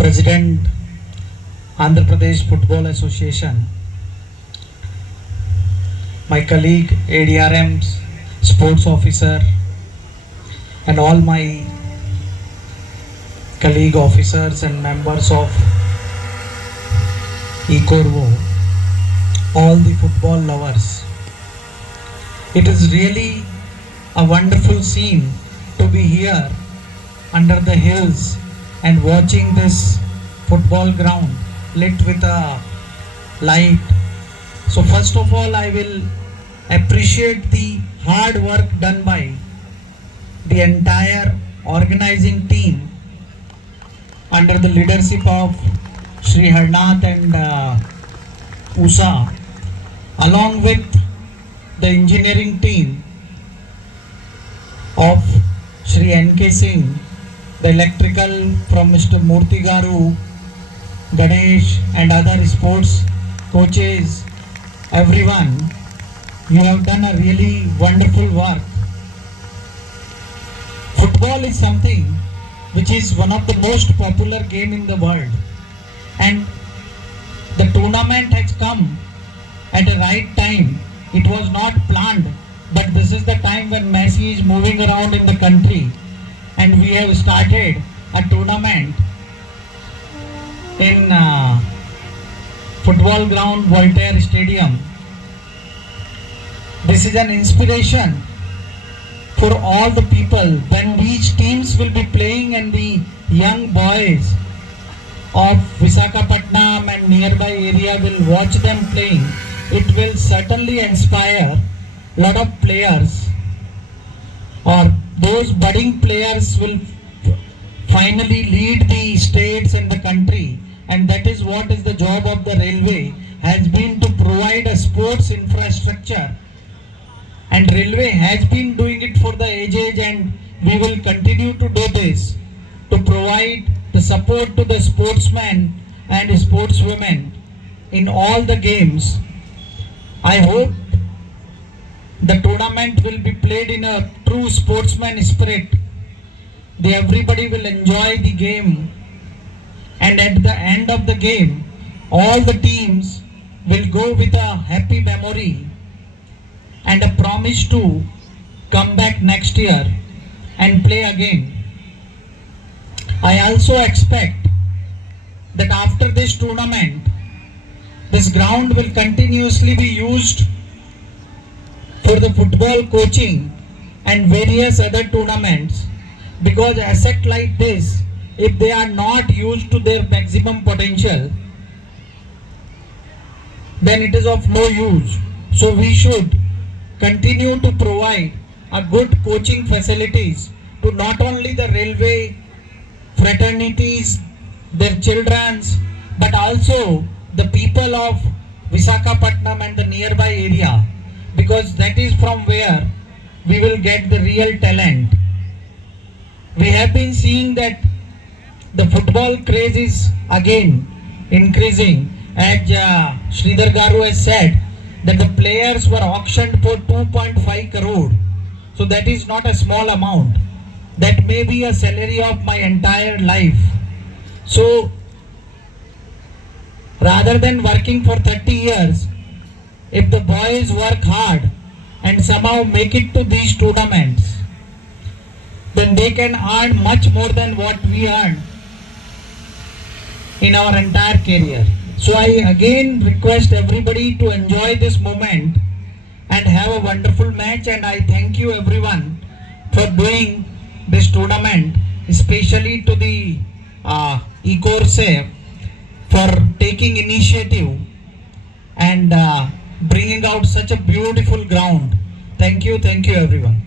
President, Andhra Pradesh Football Association, my colleague ADRMs, sports officer, and all my colleague officers and members of Ecorvo, all the football lovers. It is really a wonderful scene to be here under the hills and watching this football ground lit with a light. So first of all, I will appreciate the hard work done by the entire organizing team under the leadership of Shri Harnath and Usha, along with the engineering team of Shri N.K. Singh, the electrical from Mr. Murthy Garu, Ganesh and other sports coaches, everyone, you have done a really wonderful work. Football is something which is one of the most popular game in the world, and the tournament has come at the right time. It was not planned, but this is the time when Messi is moving around in the country, and we have started a tournament in football ground Voltaire Stadium. This is an inspiration for all the people when these teams will be playing and the young boys of Visakhapatnam and nearby area will watch them playing. It will certainly inspire a lot of players, or those budding players will finally lead the states and the country, and that is what is the job of the railway, has been to provide a sports infrastructure, and railway has been doing it for the ages, and we will continue to do this to provide the support to the sportsmen and sportswomen in all the games. I hope the tournament will be played in a true sportsman spirit. Everybody will enjoy the game, and at the end of the game, all the teams will go with a happy memory and a promise to come back next year and play again. I also expect that after this tournament, this ground will continuously be used for the football coaching and various other tournaments, because assets like this, if they are not used to their maximum potential, then it is of no use. So we should continue to provide a good coaching facilities to not only the railway fraternities, their childrens, but also the people of Visakhapatnam and the nearby area, because that is from where we will get the real talent. We have been seeing that the football craze is again increasing, as Sridhar Garu has said that the players were auctioned for 2.5 crore. So that is not a small amount. That may be a salary of my entire life. So rather than working for 30 years, if the boys work hard and somehow make it to these tournaments, then they can earn much more than what we earn in our entire career. So I again request everybody to enjoy this moment and have a wonderful match, and I thank you everyone for doing this tournament, especially to the Ecorse for taking initiative and bringing out such a beautiful ground. Thank you everyone.